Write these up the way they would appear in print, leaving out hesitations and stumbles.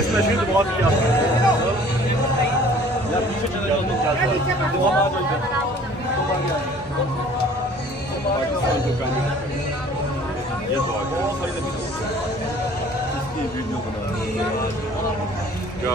police नशे तो बहुत किया यार, पीछे चले जाओ तो क्या तो हम आ जाएंगे पाकिस्तान को पहले ये तो आ गया इसकी वीडियो बना क्या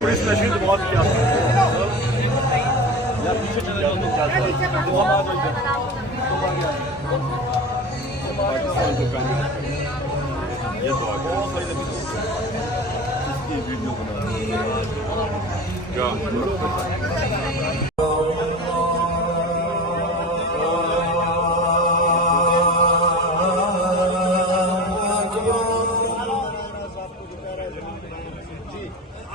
पुलिस नशे तो बहुत किया यार, पीछे चले जाओ तो क्या तो हम आ जाएंगे पाकिस्तान को पहले ये तो आ गया इसकी वीडियो बना क्या